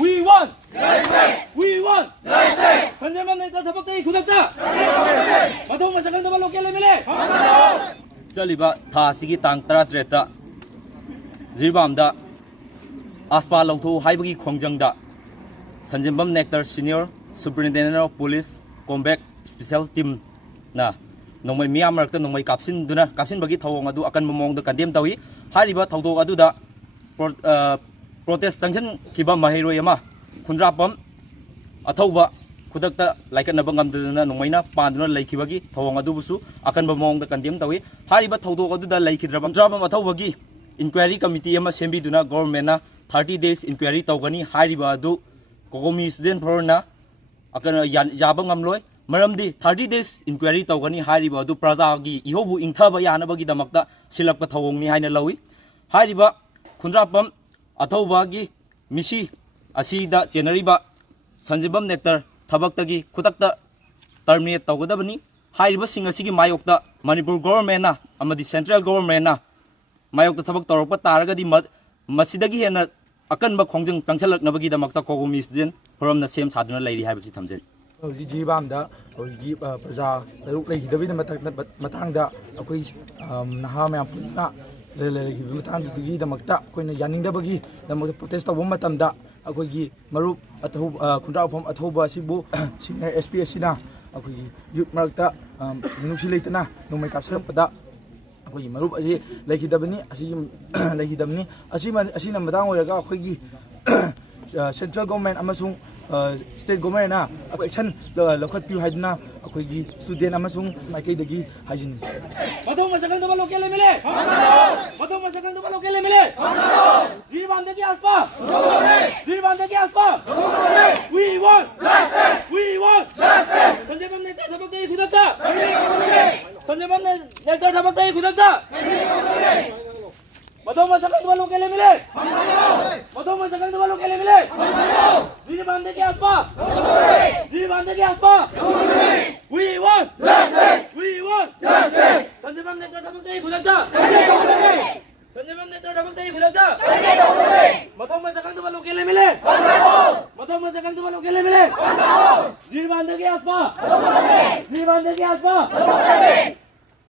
We want justice. We want justice. Sanjenbam Nector Thabak tagi khudakta. Mathong masakandaba local MLA. Chaliba Thasigi Tang Tratreta Zirbamda Aspa Lotho Haibagi Khongjangda Sanjenbam Nector Senior Superintendent of Police Combat Special Team na Nomai Miamarta Nomai Kapsin Duna Kapsin Bagi Tawangadu Akanba Khongjang Kadem Tawi Hairiba Taudo Aduda Protest Junction Kiba Mahiroyama Khundrakpam Athoubagi khudakta laikanaba ngamdana nomaina panduna laikibagi thawangadu busu Akanba Khongjang Kadem Tawi Hairiba Taudo Aduda laikidrabam Khundrakpam Athoubagi Inquiry Committee ama sembiduna government na 30 days inquiry tawgani Hairiba adu kokomi student phorna akana yaba ngamloi maramdi 30 days inquiry tawgani Hairiba adu praja gi ihobu ingthaba yanabagi damakta silakpa thawongni haina lawi Hairiba Khundrakpam Athoubagi misi asida chennariba Sanjenbam Nector Thabak tagi khudakta Terminate Tougadabani Hairiba sing asigi Mayokta Manipur government na Amadi central government na Mayokta Thabak tourakpa taragadi Mashidagi henna Akanba Khongjang Changshinnaba Sem kokomi student from the same saduna Leire Haibasi Thamjari. Jibamda Praja Ruk Lake David Matanga Nahama Puna Matang the Makta Queen Yaning Dabagi the protest of Womatamda Akogi Marup Khundrakpam Athoubagi Sibu Senior SPS na Akogi Yuk Markta Nusilatana no make up pada Akogi Marup Aji Lake Dabani Asi Lake Dabani Asina Madang Akogi central government amasung state government na action lokhat piu haidna akogi student amasung maikei dagi hajin mathong masakandaba local MLA mathong masakandaba local MLA Diribandagi aspa Diribandagi aspa we want justice. We want justice. Sanjenbam Nector Thabak tagi khudakta. Sanjenbam Nector Thabak tagi khudakta. Mathong masakandaba local MLA mathong masakandaba local MLA Diribandagi aspa Diribandagi aspa we want justice. We want justice. Sanjenbam Nector Thabak tagi khudakta. Sanjenbam Nector Thabak tagi khudakta. Mathong masakandaba local MLA mathong masakandaba local MLA Diribandagi aspa Diribandagi aspa